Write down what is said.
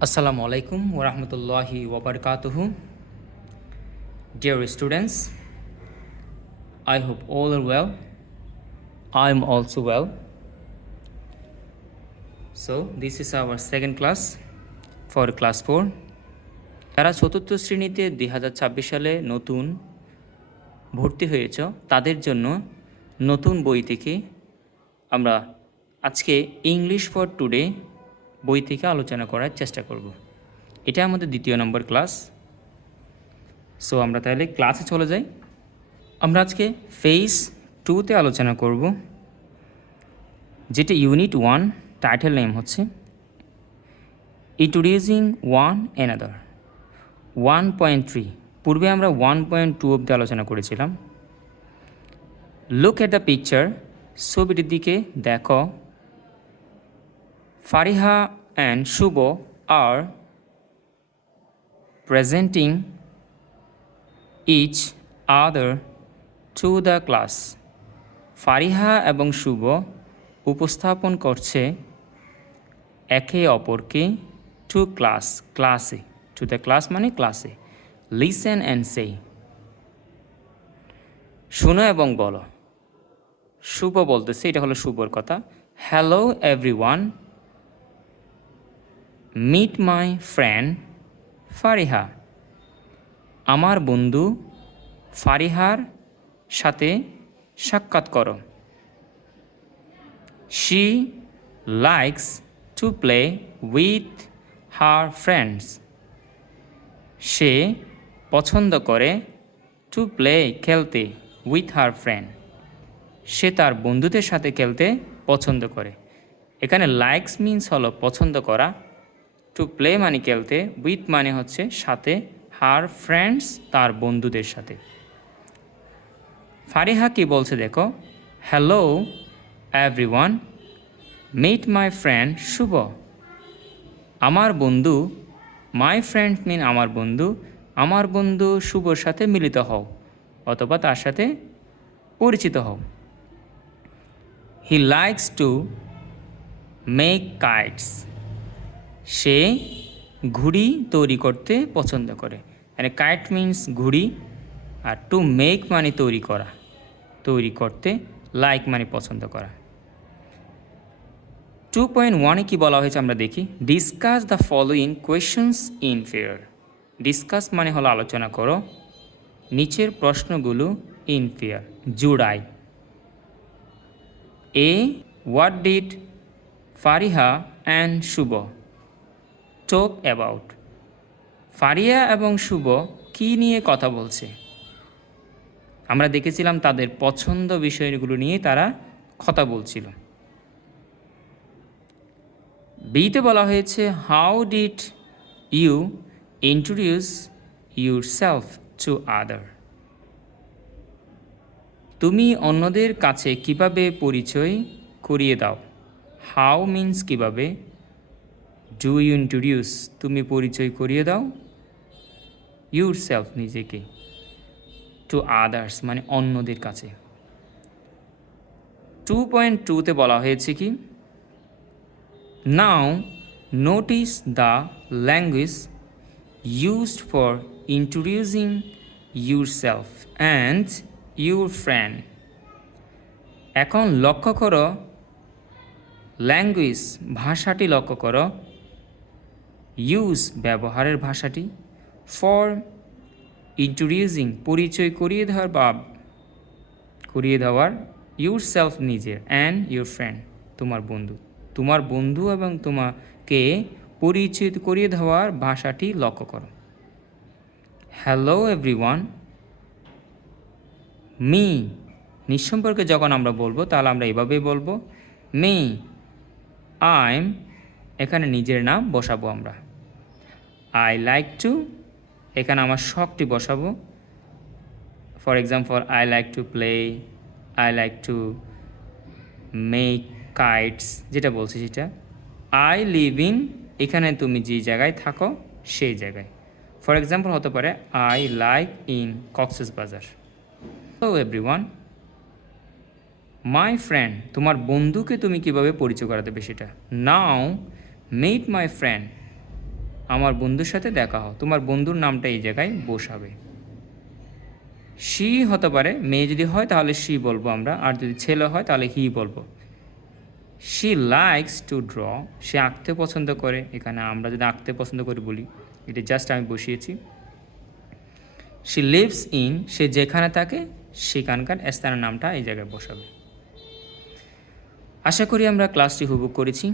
Assalamu alaikum wa rahmatullahi wa barakatuhu. Dear students, I hope all are well. I am also well. So, this is our second class for class 4. যারা চতুর্থ শ্রেণীতে 2026 সালে নতুন ভর্তি হয়েছ তাদের জন্য নতুন বই থেকে আমরা আজকে ইংলিশ ফর টুডে বই থেকে আলোচনা করার চেষ্টা করব। এটা আমাদের দ্বিতীয় নম্বর ক্লাস। সো আমরা তাহলে ক্লাসে চলে যাই। আমরা আজকে ফেজ 2তে আলোচনা করব, যেটা ইউনিট 1, টাইটেল নেম হচ্ছে ইন্ট্রোডিউসিং ওয়ান অ্যানাদার। 1.3 পূর্বে আমরা 1.2 অবধি আলোচনা করেছিলাম। লুক এট দ্য পিকচার, ছবিটির দিকে দেখো। Fariha and Shubho are presenting each other to the class. Fariha এবং শুভ উপস্থাপন করছে একে অপরকে টু ক্লাসে। টু দ্য ক্লাস মানে ক্লাসে। লিসেন অ্যান্ড সে, শোনো এবং বলো। শুভ বলতেছে, এটা হলো শুভর কথা। Hello everyone, meet my friend Fariha. আমার বন্ধু ফারিহার সাথে সাক্ষাৎ করো। She likes to play with her friends. সে পছন্দ করে টু প্লে খেলতে উইথ হার ফ্রেন্ড। সে তার বন্ধুদের সাথে খেলতে পছন্দ করে। এখানে লাইকস মিন্স হলো পছন্দ করা, টু প্লে মানে খেলতে, উইথ মানে হচ্ছে সাথে, হার ফ্রেন্ডস তার বন্ধুদের সাথে। ফারিহা কি বলছে দেখো, hello everyone, meet my friend Shubho. আমার বন্ধু, মাই ফ্রেন্ড মিন আমার বন্ধু, আমার বন্ধু শুভর সাথে মিলিত হও অথবা তার সাথে পরিচিত হও। He likes to make kites. সে ঘুড়ি তৈরি করতে পছন্দ করে। মানে কাইট মিন্স ঘুড়ি, আর টু মেক মানে তৈরি করা, তৈরি করতে, লাইক মানে পছন্দ করা। 2.1-এ কী বলা হয়েছে আমরা দেখি। Discuss the following questions in pair. Discuss মানে হলো আলোচনা করো, নিচের প্রশ্নগুলো ইন পেয়ার জোড়াই। A, what did Fariha and Shubho talk about. Fariha এবং শুভ কী নিয়ে কথা বলছে? আমরা দেখেছিলাম তাদের পছন্দ বিষয়গুলো নিয়ে তারা কথা বলছিল। বিতে বলা হয়েছে, how did you introduce yourself to other. তুমি অন্যদের কাছে কিভাবে পরিচয় করিয়ে দাও। হাউ মিন্স কিভাবে, ডু ইউ ইন্ট্রোডিউস তুমি পরিচয় করিয়ে দাও, ইউর সেলফ নিজেকে, টু আদার্স মানে অন্যদের কাছে। 2.2-তে বলা হয়েছে কি, now notice the language used for introducing yourself and your friend. এখন লক্ষ্য করো ল্যাঙ্গুয়েজ ভাষাটি লক্ষ্য করো, ইউজ ব্যবহারের ভাষাটি, ফর ইন্ট্রোডিউসিং পরিচয় করিয়ে দেওয়ার বা করিয়ে দেওয়ার, ইউর সেলফ নিজের, অ্যান্ড ইউর ফ্রেন্ড তোমার বন্ধু, তোমার বন্ধু এবং তোমাকে পরিচিত করিয়ে দেওয়ার ভাষাটি লক্ষ্য করো। হ্যালো এভরিওয়ান, মি নিঃসম্পর্কে যখন আমরা বলবো তাহলে আমরা এভাবেই বলবো, মি আইম, এখানে নিজের নাম বসাবো আমরা। আই লাইক টু, এখানে আমার শখটি বসাবো। For example, I like to play, I like to make kites, যেটা বলছি সেটা। আই লিভ ইন, এখানে তুমি যে জায়গায় থাকো সেই জায়গায়। ফর এক্সাম্পল হতে পারে, I like in Cox's Bazar. Hello everyone, my friend, তোমার বন্ধুকে তুমি কিভাবে পরিচয় করাতে দেবে সেটা। নাও মিট মাই ফ্রেন্ড, আমার বন্ধুর সাথে দেখা হও। তোমার বন্ধুর নামটা এই জায়গায় বসাবে। শি হতে পারে, মেয়ে যদি হয় তাহলে শি বলবো আমরা, আর যদি ছেলে হয় তাহলে হি বলবো। শি লাইকস টু ড্র, সে আঁকতে পছন্দ করে। এখানে আমরা যদি আঁকতে পছন্দ করি বলি, এটা জাস্ট আমি বসিয়েছি। শি লিভস ইন, সে যেখানে থাকে সেখানকার স্থানের নামটা এই জায়গায় বসাবে। আশা করি আমরা ক্লাসটি উপভোগ করেছি।